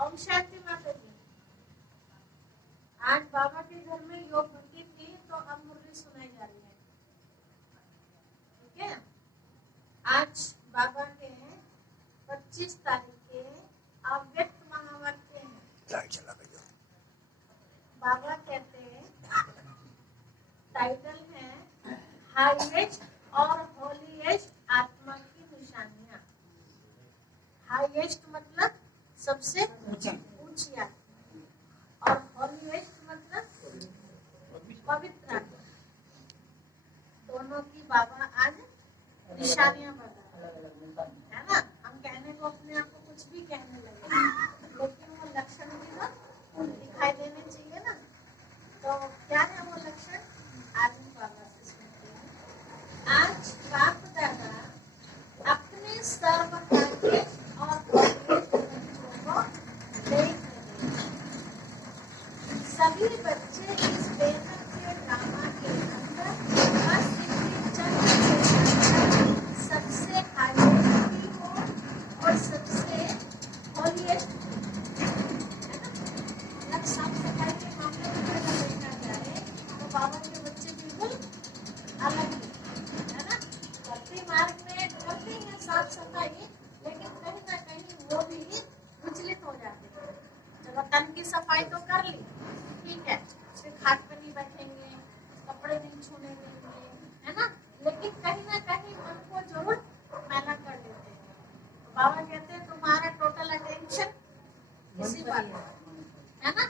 ओम शांति माता जी। आज बाबा के घर में योग भक्ति थी तो अब मुरली सुनाई जा रही है। ठीक है। आज बाबा के 25 तारीख के अव्यक्त महावाक्य हैं। बाबा कहते हैं टाइटल है हाईएस्ट और होलीएस्ट आत्मा की निशानियां। हाईएस्ट मतलब सबसे ऊंची आत्मा और होलीएस्ट मतलब पवित्र आत्मा। दोनों की बाबा आज निशानियां बता है ना। हम कहने को अपने आप को कुछ भी कहने लगे लेकिन वो लक्षण भी ना दिखाई देने चाहिए ना। तो क्या है वो लक्षण आज हम बाबा से सुनते हैं। आज बाप दादा अपने सर्व हाईएस्ट और होलीएस्ट बच्चों को देख रहे हैं। सभी बच्चे इस बेहद के ड्रामा के अंदर बस इनकी सबसे हाईएस्ट भी हो और सबसे होलीएस्ट साफ सफाई के मामले में अगर देखा जाए तो बाबा के बच्चे बिल्कुल अलग है ना। भक्ति मार्ग में करते हैं साफ सफाई लेकिन कहीं ना कहीं वो भी विचलित हो जाते हैं। चलो तन की सफाई तो कर ली ठीक है, फिर खाट पर नहीं बैठेंगे, कपड़े नहीं छूने देंगे है ना, लेकिन कहीं ना कहीं मन को जरूर मैला कर लेते हैं। तो बाबा कहते हैं तुम्हारा टोटल अटेंशन इसी बात है ना।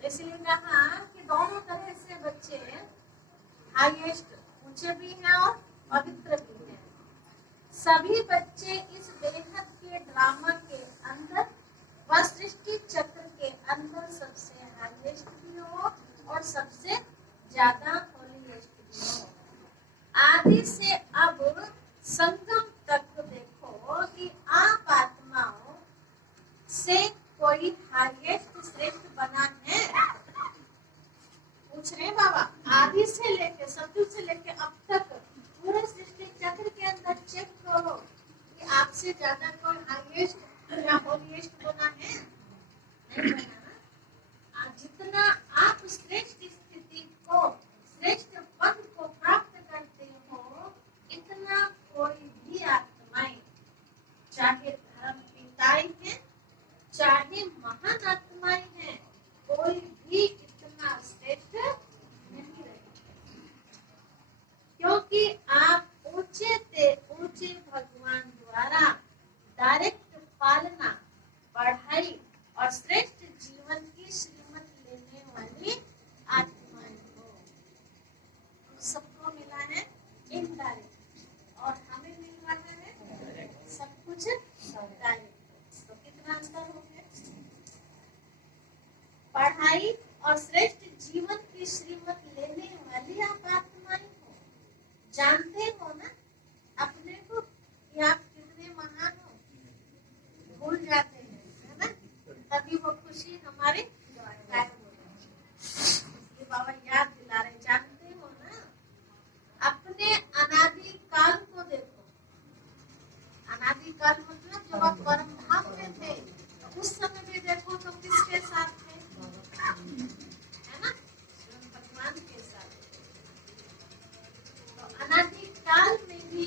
इसलिए कहा कि दोनों तरह से बच्चे हाईएस्ट ऊंचे भी हैं और पवित्र भी हैं। सभी बच्चे इस बेहद के ड्रामा के अंदर व सृष्टि चक्र के अंदर सबसे हाईएस्ट भी हो और सबसे ज्यादा होलीएस्ट भी हो। आदि से अब संगम तक देखो कि आप आत्माओं से कोई हाईएस्ट श्रेष्ठ बना है। पूछ रहे बाबा आदि से लेके सतयुग से लेके अब तक पूरे सृष्टि चक्र के अंदर चेक करो कि आपसे ज्यादा कोई हाईएस्ट या होलीएस्ट बना है। नहीं बना ना। जितना आप श्रेष्ठ स्थिति को श्रेष्ठ पद को प्राप्त करते हो इतना कोई भी आत्माएं चाहे धर्म पिताएं हैं चाहे महान आत्माएं हैं कोई भी इतना श्रेष्ठ नहीं रहे क्योंकि आप ऊंचे से ऊंचे भगवान द्वारा डायरेक्ट पालना पढ़ाई और श्रेष्ठ जीवन की श्रीमत लेने वाली आत्माएं हो। सबको मिला है इनडायरेक्ट और हमें मिल रहा है सब कुछ डायरेक्ट। तो कितना अंतर हो गया। पढ़ाई और श्रेष्ठ जीवन की श्रीमत लेने वाली आप आत्माएं हो। जानते हो ना अपने को कि आप कितने महान हो। भूल जाते हैं है ना, तभी वो खुशी हमारे गायब हो जाती है। बाबा याद दिला रहे जानते हो ना अपने अनादि काल को देखो। अनादि काल मतलब जब आप परम धाम में थे तो उस समय भी देखो तो किसके साथ थे है ना, भगवान के साथ। तो अनादि काल में भी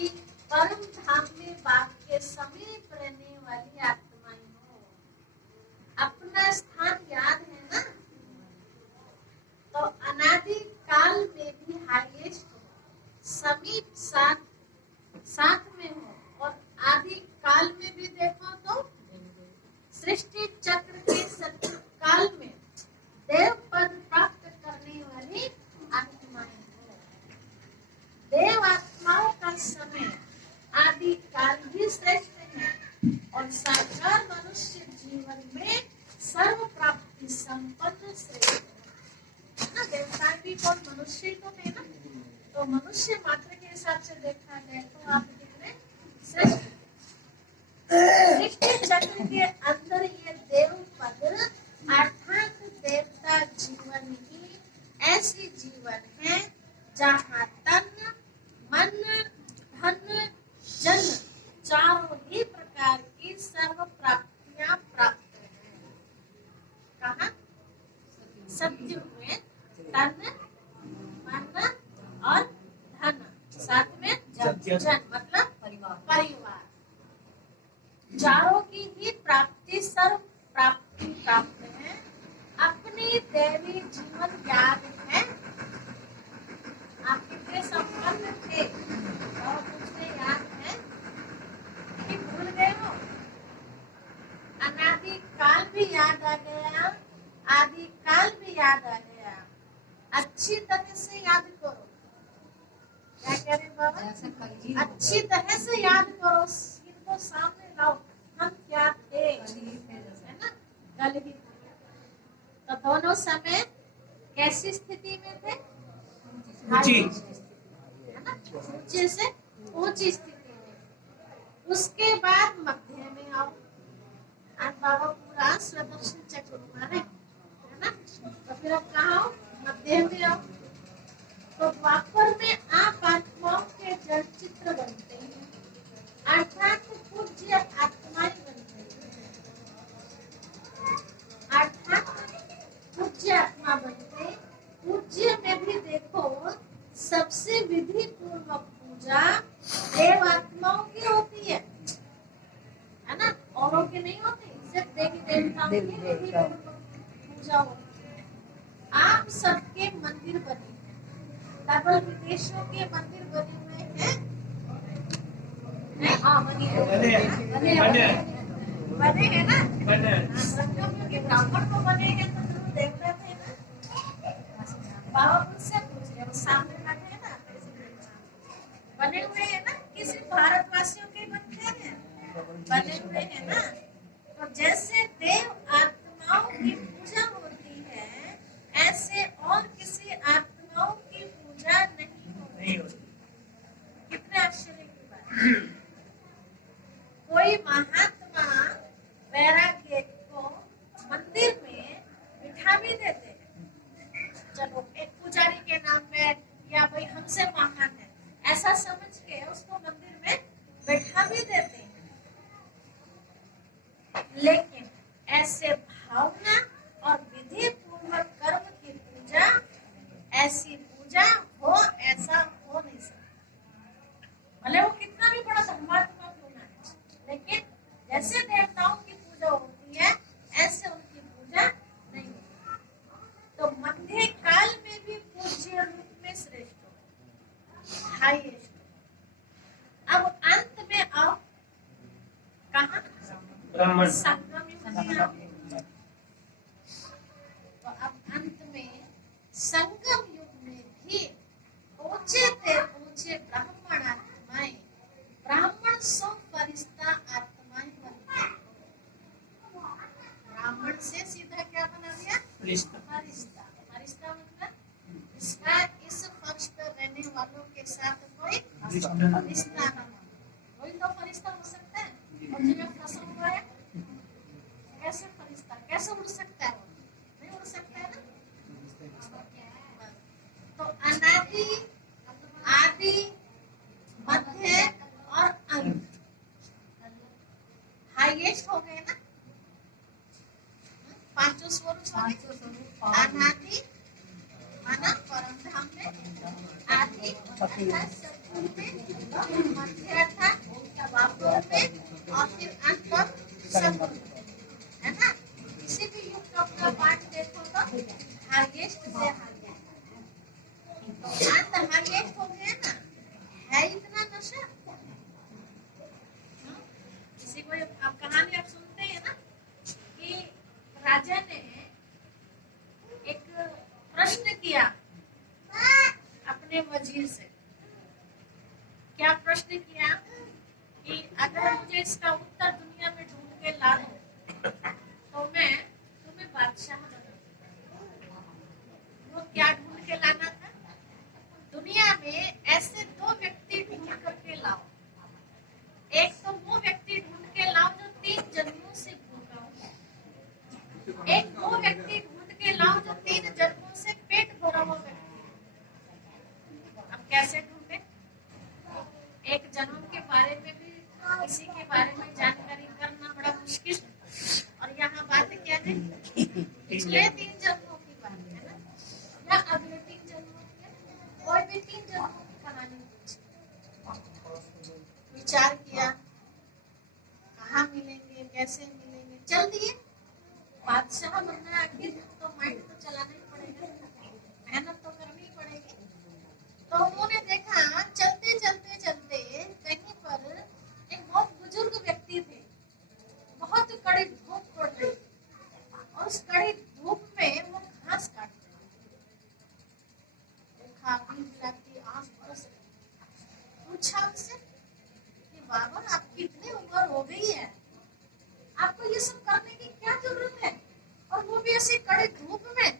परम धाम में बाप के समीप रहने वाली आत्माएं हो। अपना स्थान याद है ना। तो अनादि काल में भी हाईएस्ट हो, समीप साथ में हो और आदि काल में भी देखो तो सृष्टि चक्र के सतयुग काल में देव पद प्राप्त करने वाली आत्माएं हो। देव आत्माओं का समय आदि काल भी श्रेष्ठ है और साकार मनुष्य जीवन में सर्व प्राप्ति संपन्न श्रेष्ठ है ना। देवता भी कौन मनुष्य तो थे ना। तो मनुष्य मात्र के हिसाब से देखा जाए तो आप कितने श्रेष्ठ। सृष्टि चक्र के अंदर ये देव पद अर्थात देवता जीवन ही ऐसी जीवन है जहाँ तन मन जन मतलब परिवार। चारों की ही प्राप्ति सर्व प्राप्ति प्राप्त है, अपनी दैवी जीवन याद है। आप कितने संपन्न थे और मुझे याद है कि भूल गए हो? अनादि काल भी याद आ गया, आदि काल भी याद आ गया। अच्छी तरह से याद करो। क्या कह रहे बाबा? अच्छी तरह से याद करो, इनको सामने लाओ। हम क्या थे, है ना? कल भी तो दोनों समय कैसी स्थिति में थे? ऊंची, है ना? ऊंचे से ऊंची स्थिति में। उसके बाद मध्य में आओ। आज बाबा पूरा स्वदर्शन चक्र मारे, है ना? तो फिर अब कहाँ आओ? मध्य में आओ। तो द्वापर में आप आत्माओं के जड़ चित्र बनते हैं, अर्थात पूज्य आत्माएं बनते हैं। अर्थात पूज्य आत्मा बनते हैं। पूज्य में भी देखो, सबसे विधि पूर्वक पूजा देव आत्माओं की होती है ना? औरों की नहीं होती। सिर्फ देवी देवताओं की विधि पूर्वक पूजा होती है। आप सबके मंदिर बने, डबल विदेशों के मंदिर बने हुए हैं। हाँ, बने हैं ना? क्योंकि ब्राह्मण को बने हैं तो जरूर देवता थे ना। बाबा मुझसे पूछ रहे, सामने बैठे हैं ना, बने हुए हैं ना? किसी भारतवासियों के बनते हैं, बने हुए हैं ना? तो जैसे देव आत्माओं की पूजा होती है, ऐसे और किसी आत्माओं की पूजा नहीं होती। कितने आश्चर्य की बात। कोई महात्मा वैराग्य को मंदिर में बिठा भी देते हैं। चलो एक पुजारी के नाम पे, या भाई हमसे महान है ऐसा समझ के उसको मंदिर में बिठा भी देते हैं। लेकिन ऐसे भावना और विधि पूर्वक कर्म की पूजा, ऐसी पूजा हो ऐसा हो नहीं सकता। भले वो कितना भी बड़ा धर्मात्मा होना है, लेकिन जैसे देवताओं की पूजा होती है ऐसे उनकी पूजा नहीं होती। तो मध्य काल में भी पूज्य रूप में श्रेष्ठ हो, हाईएस्ट। अब अंत में आओ, कहाँ? ब्राह्मण संगम युग में आओ। तो अब अंत में संगम युग में भी ऊंचे से ऊंचे ब्राह्मण आत्माएं, ब्राह्मण सो फरिश्ता आत्माएं बनती। ब्राह्मण से सीधा क्या बना दिया? फरिश्ता। फरिश्ता मतलब इसका इस पक्ष पर रहने वालों के साथ कोई रिश्ता न हो, कोई तो फरिश्ता हो सकता है। और जिन्हें फंसा हुआ है कैसे फरिश्ता, कैसे उड़ सकता है? नहीं उड़ सकता है ना? तो अनादि, आदि, मध्य और अंत हाईएस्ट हो गए ना? पांचों स्वरूप अनादि माना परम धाम में, आदि अर्थात सतयुग में, मध्य अर्थात द्वापर में, और फिर अंत और सतयुग, है ना? किसी भी युग का अपना पाठ देखो तो हाईएस्ट से हाईएस्ट, अंत हाईएस्ट हो गया ना? है इतना नशा। किसी को आप कहानी आप सुनते हैं ना कि राजा ने एक प्रश्न किया अपने वजीर से। क्या प्रश्न किया कि अगर मुझे इसका उत्तर दुनिया में ढूंढ के ला दो तो मैं तुम्हें बादशाह बनाऊंगा। वो क्या ढूंढ के लाना था? दुनिया में ऐसे दो व्यक्ति ढूंढ करके लाओ। एक तो वो व्यक्ति ढूंढ के लाओ जो 3 जन्मों से भूखा हो, एक वो व्यक्ति ढूंढ के लाओ जो 3 जन्मों से पेट भरा हुआ व्यक्ति। अब कैसे ढूंढे? एक जन्म के बारे में भी किसी के बारे में जानकारी करना बड़ा मुश्किल, और यहाँ बात क्या है? पिछले 3 जन्मों की बात है ना, या अगले 3 जन्मों की, कोई भी 3 जन्मों की कहानी पूछे विचार किया, कहाँ मिलेंगे, कैसे मिलेंगे, चल दिए। बादशाह बनना है आखिर, तो माइंड तो चलाना ही पड़ेगा, मेहनत तो करनी ही पड़ेगी। तो उन्होंने देखा चलते चलते चलते कहीं पर एक बहुत बुजुर्ग व्यक्ति थे, बहुत कड़ी धूप पड़ रही थी और उस कड़ी धूप में वो घास काट रहे थे। देखा की आंख बरस गई। पूछा उनसे कि बाबा आपकी इतनी उम्र हो गई है, आपको ये सब करने की क्या जरूरत है, और वो भी ऐसी कड़ी धूप में?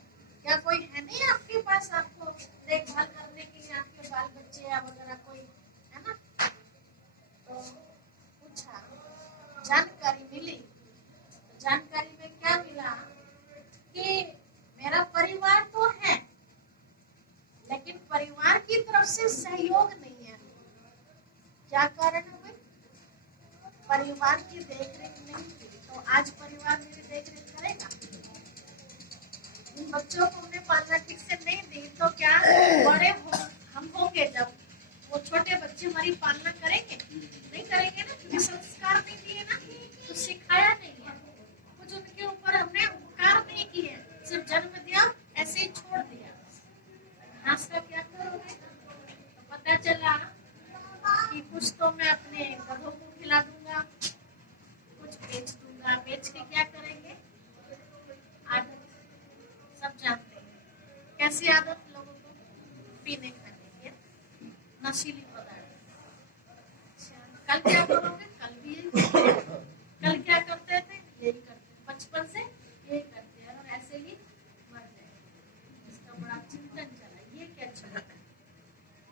क्या कोई है नहीं आपके पास आपको देखभाल करने के लिए, आपके बाल बच्चे या वगैरह कोई है ना? तो पूछा, जानकारी मिली। तो जानकारी में क्या मिला कि मेरा परिवार तो है, लेकिन परिवार की तरफ से सहयोग नहीं है। क्या कारण है भाई? परिवार की देखरेख नहीं की। तो आज परिवार मेरी देखरेख करेगा? इन बच्चों को हमने पालना ठीक से नहीं दी तो क्या बड़े हम होंगे जब, वो छोटे बच्चे हमारी पालना करेंगे? नहीं करेंगे ना, क्योंकि संस्कार नहीं दिए ना, तो सिखाया नहीं है, कुछ उनके ऊपर हमने उपकार नहीं किए, सिर्फ जन्म दिया ऐसे ही छोड़ दिया। घास का क्या करोगे? तो पता चला कि कुछ तो मैं अपने गधों को खिला दूंगा, कुछ बेच दूंगा। बेच के क्या करेंगे? आदत सब जानते हैं, कैसी आदत लोगों को? पीने खाने की, नशीली पदार्थ। अच्छा, कल क्या करोगे? कल भी यही कल क्या करते थे? यही करते, बचपन से यही करते हैं और ऐसे ही मर जाएंगे। इसका बड़ा चिंतन चला, ये क्या चला?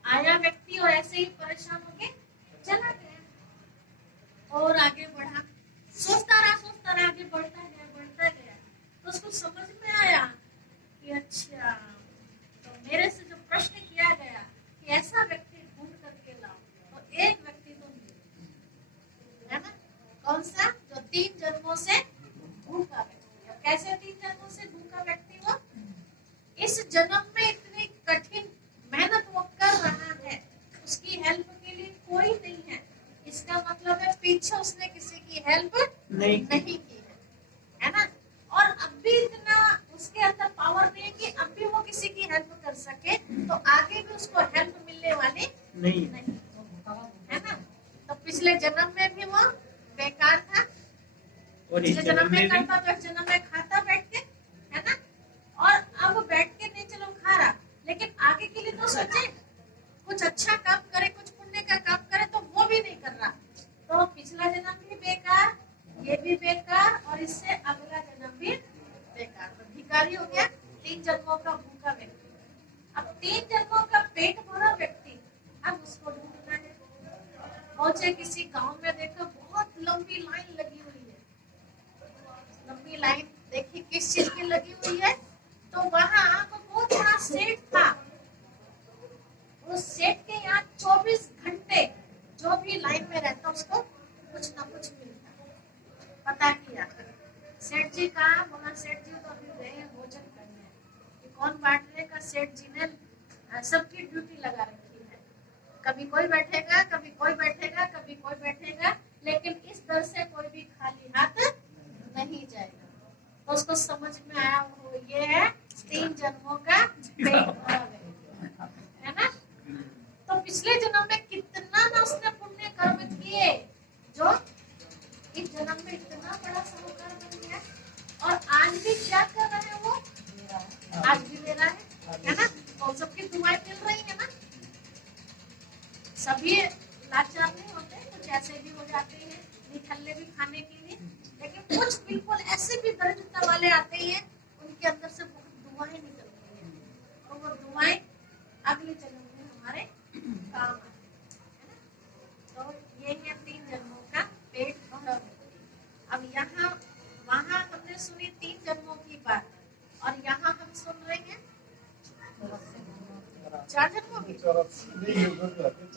आया व्यक्ति और ऐसे ही परेशान होके चला गया और आगे बढ़ा, सोचता रहा, आगे बढ़ता गया। तो उसको समझ में आया कि अच्छा, तो मेरे से जो प्रश्न किया गया कि ऐसा व्यक्ति ढूंढ करके लाओ, तो एक व्यक्ति तो मिला, है ना? कौन सा? जो 3 जन्मों से भूखा व्यक्ति। कैसे 3 जन्मों से भूखा व्यक्ति? वो इस जन्म में इतनी कठिन मेहनत वो कर रहा है, उसकी हेल्प के लिए कोई नहीं है। इसका मतलब है पीछे उसने किसी की हेल्प नहीं की है ना? और अब भी इतना उसके अंदर पावर नहीं है कि अब भी वो किसी की हेल्प कर सके, तो आगे भी उसको हेल्प मिलने वाली नहीं है ना? तो पिछले जन्म में भी वो बेकार था, पिछले जन्म में करता तो इस जन्म में खाता बैठ के, है ना? और अब बैठ के नहीं चलो खा रहा, लेकिन आगे के लिए तो सोचे, कुछ अच्छा काम करे, कुछ पुण्य का काम करे, तो वो भी नहीं कर रहा। तो पिछला जन्म भी बेकार, ये भी बेकार, और इससे अगला जन्म भी बेकार। तो भिखारी हो गया, 3 जन्मों का भूखा व्यक्ति। अब 3 जन्मों का पेट भरा व्यक्ति, अब उसको ढूंढना है। पहुंचे किसी गांव में, देखा बहुत लंबी लाइन लगी हुई है। लंबी लाइन देखी किस चीज की लगी हुई है? तो वहाँ तो बहुत बड़ा सेठ था। उस सेठ के यहाँ 24 घंटे जो भी लाइन में रहता उसको कुछ ना कुछ मिलता। पता किया सेठ जी कहा, बोला सेठ जी तो अभी गए भोजन करने। कि कौन बांटने का? सेठ जी ने सबकी ड्यूटी लगा रखी है, कभी कोई बैठेगा, कभी कोई बैठेगा, कभी कोई बैठेगा, लेकिन इस दर से कोई भी खाली हाथ नहीं जाएगा। तो उसको समझ में आया, वो ये है 3 जन्मों का पेट भरा है ना? तो पिछले जन्म में कितना ना उसने पुण्य कर्म किए, जो इस जन्म में इतना बड़ा साहूकार बन गया। और आज भी क्या कर रहे हैं वो? आज भी ले रहा है ना? और सबकी दुआएं मिल रही है ना? सभी लाचार नहीं होते, कुछ ऐसे भी हो जाते हैं निठल्ले भी खाने के लिए, लेकिन कुछ बिल्कुल ऐसे भी दरिद्रता वाले आते हैं, उनके अंदर से बहुत दुआएं निकलती हैं, और वो दुआएं अगले जन्म में हमारे काम आती है ना? तो ये है 3 जन्मों का पेट भरा। अब यहाँ वहाँ हमने सुनी 3 जन्मों की बात, और यहाँ हम सुन रहे हैं 4 जन्मों की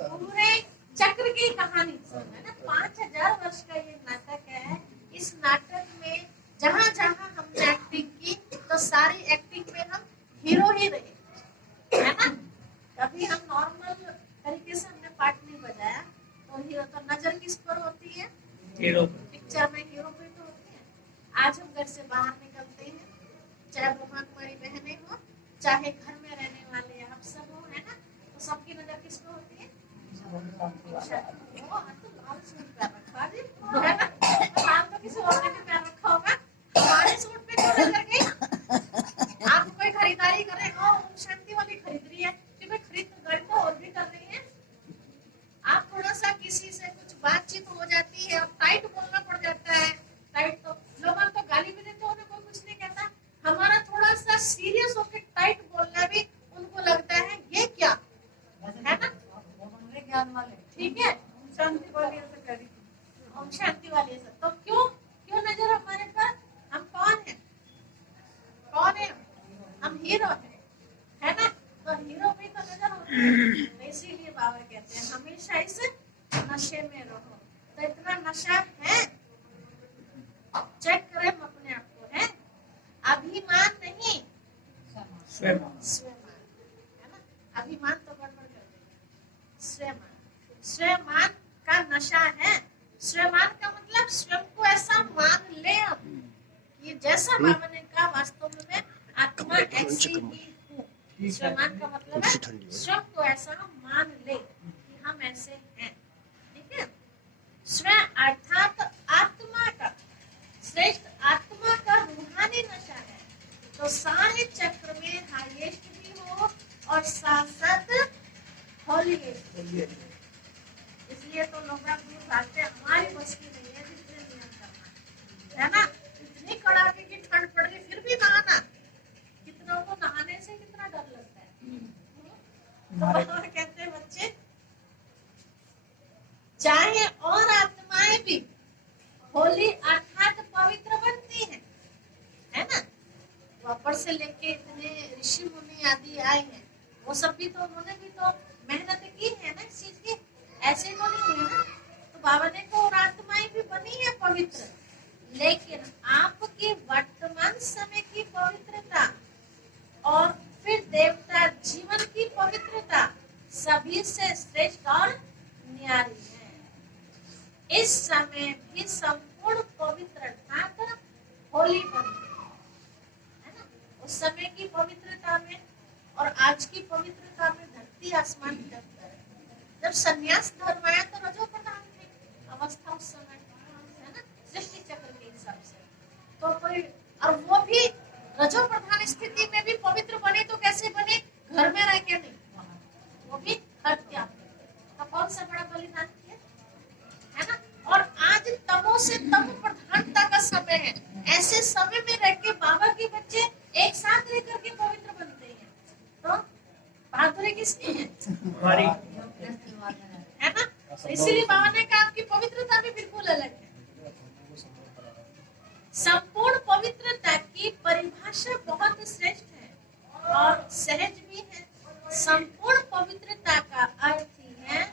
पूरे चक्र की कहानी है ना? 5000 वर्ष का ये नाटक है। इस नाटक में जहाँ जहाँ हमने एक्टिंग की, तो सारी एक्टिंग में हम हीरो ही रहे, है ना? कभी हम नॉर्मल तरीके से हमने पार्ट नहीं बजाया, तो तो हीरो तो नजर किस पर होती है? हीरो पिक्चर में हीरो पे तो होती है। आज हम घर से बाहर निकलते हैं, चाहे ब्रह्मा कुमारी बहनें हो, चाहे घर में रहने वाले आप सब हो, है ना, तो सबकी नजर किस पे होती है? लाल सूट पे रखा जी, है ना, लाल तो किसी और ने भी पहन रखा होगा, हमारे सूट पे क्यों नजर गई? आप कोई खरीदारी कर रहे हो, शांति वाली खरीद रही है, क्योंकि खरीदारी तो और भी कर रही है। आप थोड़ा सा किसी से कुछ बातचीत हो जाती है और टाइट बोलना पड़ जाता है, टाइट तो लोग तो गाली भी देते, उन्हें कोई कुछ नहीं कहता। हमारा थोड़ा सा सीरियस होकर टाइट बोलना भी उनको लगता है ये क्या है ना, ज्ञान वाले, ठीक है, शांति वाली ऐसा करी, हम शांति वाली ऐसा, तो क्यों नजर हमारे पर? हम कौन है? कौन है? हम हीरो है ना, तो हीरो भी तो नजर होती है। तो इसीलिए बाबा कहते हैं हमेशा इस नशे में रहो। तो इतना नशा है, चेक करें अपने आप को, है अभिमान नहीं, स्वमान, है ना, अभिमान तो गड़बड़ कर देगा। स्वमान का नशा है। स्वमान का मतलब स्वयं को ऐसा मान ले हम कि जैसा बाबा ने कहा वास्तव में आत्मा ऐसी ही हूँ। स्वमान का मतलब है स्वयं को ऐसा मान ले कि हम ऐसे हैं, ठीक है। स्व अर्थात आत्मा का, श्रेष्ठ आत्मा का रूहानी नशा है। तो सारे चक्र में हाईएस्ट भी हो और साथ साथ हॉलीएस्ट। इसलिए तो लोग दूर भागते, हमारी बस की नहीं है जितने नियम करना, है ना। इतनी कड़ाके की ठंड पड़ रही फिर भी नहाना, कितनों को नहाने से कितना डर लगता है। तो कहते हैं बच्चे, चाहे और आत्माएं भी होली अर्थात पवित्र बनती है ना। वापस से लेके इतने ऋषि मुनि आदि आए हैं, वो सब भी तो उन्होंने भी तो मेहनत की है ना इस चीज की, ऐसे तो नहीं हुई ना। तो बाबा ने को और आत्माएं भी बनी है पवित्र, लेकिन आपकी वर्तमान समय की पवित्रता और फिर देवता जीवन की पवित्रता सभी से श्रेष्ठ और न्यारी है। इस समय भी संपूर्ण पवित्र अर्थात होली बनी है ना। उस समय की पवित्रता में और आज की पवित्रता में धरती आसमान का अंतर है। जब संन्यास धर्म आया तो रजो प्रधान थे अवस्था उस समय, है ना, सृष्टि चक्र के हिसाब से। तो कोई, और वो भी रजो प्रधान स्थिति में भी पवित्र बने तो कैसे बने? घर में रह के नहीं, वो भी हट त्याग तो कौन सा बड़ा बलिदान किया, है ना। और आज तमो से तम प्रधानता का समय है, ऐसे समय में रह के बाबा के बच्चे एक साथ रह करके पवित्र बनते हैं। तो बहादुरी किसकी है? हमारी, है ना। तो इसीलिए बाबा ने कहा आपकी पवित्रता भी बिल्कुल अलग है। संपूर्ण पवित्रता की परिभाषा बहुत श्रेष्ठ है और सहज भी है। संपूर्ण पवित्रता का अर्थ ही है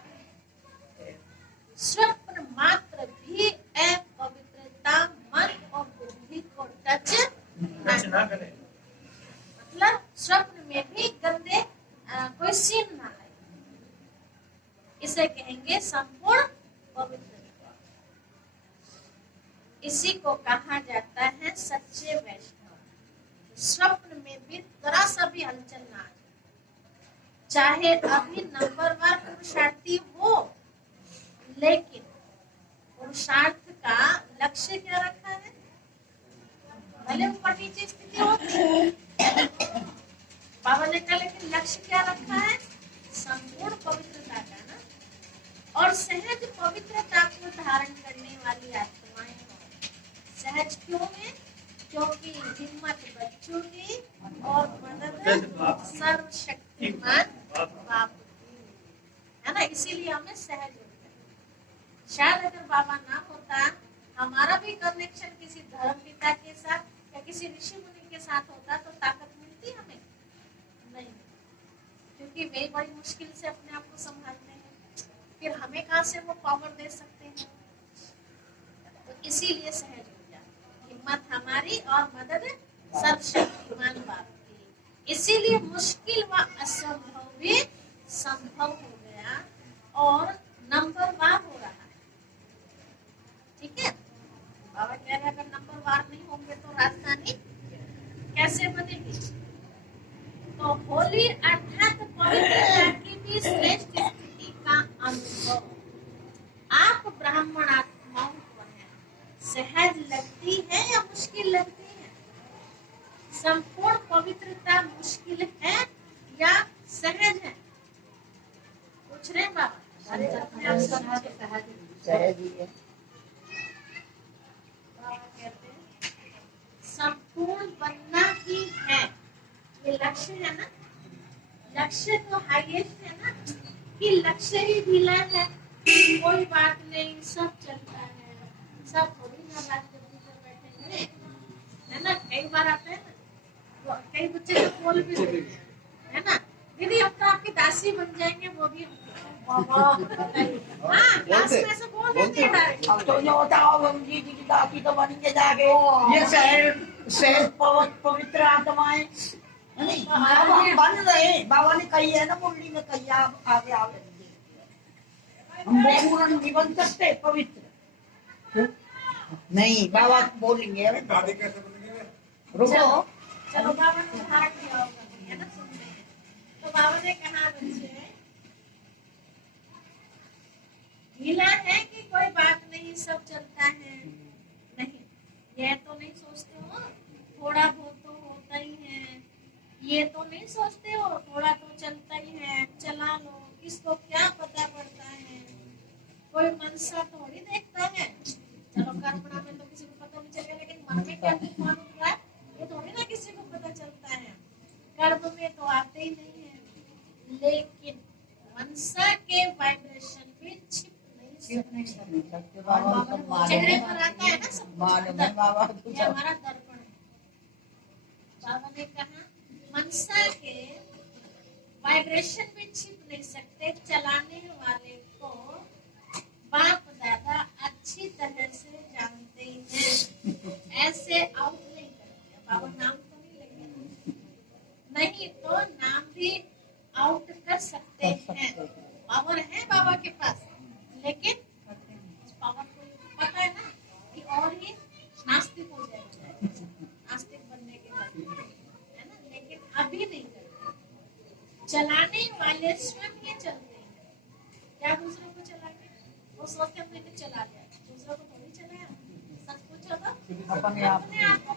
स्वप्न मात्र भी अपवित्रता मन और बुद्धि को टच न करे। मतलब स्वप्न में भी गंदे कोई सीन ना आए, इसे कहेंगे संपूर्ण पवित्रता। इसी को कहा जाता है सच्चे वैष्णव। स्वप्न में भी जरा सा भी हलचल ना आए, चाहे अभी नंबरवार पुरुषार्थी हो, लेकिन पुरुषार्थ का लक्ष्य क्या रखा है? भले ऊपर नीचे स्थिति होती है, बाबा ने कहा, लेकिन लक्ष्य क्या रखा है? संपूर्ण पवित्रता का ना। और सहज पवित्रता को धारण करने वाली आत्माएं हैं। सहज क्यों है? क्योंकि हिम्मत बच्चों की और मदद सर्वशक्तिमान बाप की, है ना। इसीलिए हमें सहज होता है। शायद अगर बाबा ना होता, हमारा भी कनेक्शन किसी धर्म पिता के साथ या किसी ऋषि मुनि के साथ होता, तो ताकत मिलती हमें नहीं, क्योंकि वे बड़ी मुश्किल से अपने आप को संभालते हैं, फिर हमें कहाँ से वो पावर दे सकते हैं। तो इसीलिए सहज हो जाए, हिम्मत हमारी और मदद सर्वशक्तिमान बाप की। इसीलिए मुश्किल व असंभव भी संभव हो गया और नंबरवार हो पूछ रहे हैं बाबा, अरे अपने आप से सहज ही है। बाबा कहते हैं संपूर्ण बनना ही है, ये लक्ष्य है ना, लक्ष्य तो हाईएस्ट है ना, कि लक्ष्य ही ढीला है, कोई बात नहीं, सब चलता है, सब थोड़ी ना राज्य बैठेंगे, है ना। कई बार आते हैं ना, कई बच्चे तो बोल भी देते हैं, है ना, दीदी अब तो आपकी दासी बन जाएंगे, वो भी हाँ क्लास में ऐसे बोल देते हैं। अब तो ये होता होगा जी की दासी तो बनेंगे जाके, ये सहज पवित्र आत्माएं है नहीं, अब हम बन रहे, बाबा ने कही है ना, मुरली में कही, आप आगे आगे हम पूर्ण नहीं बन सकते पवित्र नहीं, बाबा बोलेंगे दादी कैसे बनेंगे? रुको, चलो बाबा ने उदाहरण दिया होगा, है ना, सुनते हैं। तो बाबा ने कहा बच्चे ढीला है कि कोई बात नहीं, सब चलता है, नहीं, ये तो नहीं सोचते हो थोड़ा बहुत तो होता ही है, ये तो नहीं सोचते हो थोड़ा तो चलता ही है, चला लो, किसको क्या पता पड़ता है, कोई मनसा थोड़ी देखता है, चलो कल्पना में तो किसी को पता नहीं चलेगा, लेकिन मन में क्या तूफान उठ रहा है ये थोड़ी ना किसी को पता चलता है, कर्म में तो आते ही नहीं है, लेकिन मनसा के वाइब्रेशन में छिप नहीं सकते, चेहरे पर आता है ना सब कुछ, ये हमारा दर्पण है। बाबा ने कहा मनसा के वाइब्रेशन में छिप नहीं सकते, चलाने वाले को बाप दादा अच्छी तरह से जानते हैं, ऐसे आउट नहीं करते। बाबा नाम तो नहीं लेंगे, नहीं तो नाम भी आउट कर सकते हैं, पावर है बाबा के पास, लेकिन पावर को पता है ना कि और ही नास्तिक हो जाएगा, नास्तिक बनने के बाद, है ना, लेकिन अभी नहीं करते। चलाने वाले स्वयं ही चलते हैं, क्या दूसरों को चलाते, वो सोचते हैं मैंने चला लिया, दूसरों को थोड़ी चलाया, सच पूछो तो अपने आप